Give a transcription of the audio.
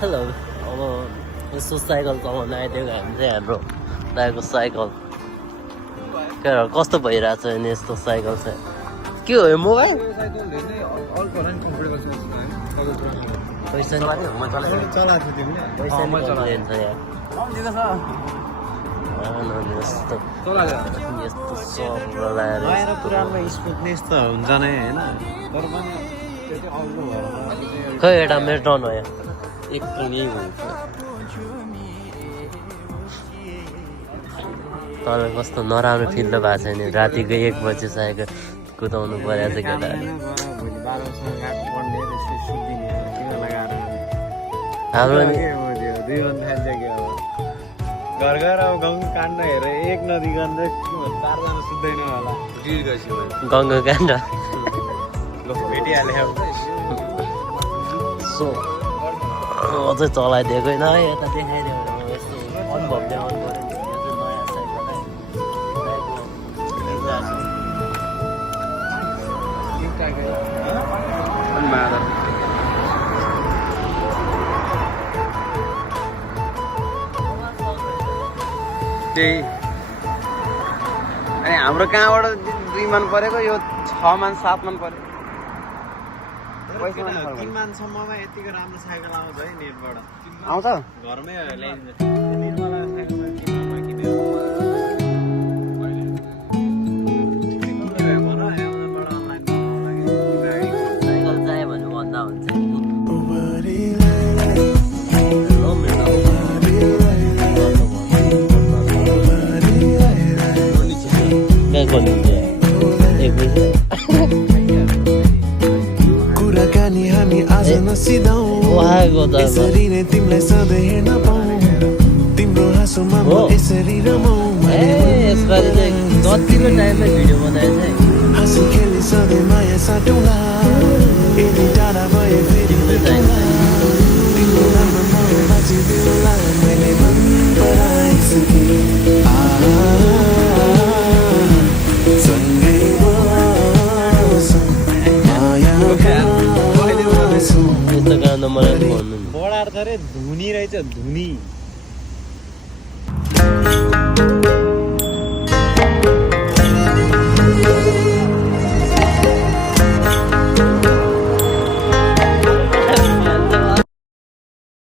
hello अब यस्तो cycle चलाउन आइदिएको हामी चाहिँ हाम्रो दाइको साइकल कस्तो भइरहेछ नि यस्तो साइकल चाहिँ के हो यो मोबाइल पैसा स्मुथनेस त हुन्छ नै होइन तर पनि त्यो चाहिँ अग्लो भएर खै एउटा मेरो टर्न हो यहाँ एक पनि हुन्छ तर कस्तो नराम्रो फिल त भएको छैन रातिको 1 बजे साइकल कुदाउनु परेको छ केटाहरू हाम्रो घर घर अब गाउँ काण्ड हेरेर एक नदी काण्ड 4 जना सुत्दैन होला गङ्गा काण्ड भेटिहाल्यो सो अझै चलाइदिएको होइन है यता देखाइदियो भने यस्तो अनुभव देखाउनु पऱ्यो नि यो चाहिँ नयाँ साइकल त्यही अनि हाम्रो कहाँबाट 2 मन परेको यो 6 मन 7 मन पऱ्यो 3 मानसम्ममा यतिको राम्रो साइकल आउँछ है नेटबाट आउँछ घरमै ल्याइदिन्छ निर्मला साइकलमा किन्नुमा किन्यो साइकल चाहियो भने भन्दा हुन्छ कुराकानी हामी आज नसिदाऊ यसरी नै तिमीलाई सधैँ हेर्न पाऊँ तिम्रो हाँसोमा म यसरी रमाऊ यसपालि चाहिँ कतिको टाइममा भिडियो बनाएछ है हाँसी खेली सधैँ माया साटौँला यदि टाढा भए फेरि भेटौँला तिम्रो नाममा म बाँचिदेऊला मैले मन पराइसकेँ सँगै बसौँ माया यस्तो गाना मलाई भन्नु बडार त रे धुनी रहेछ धुनी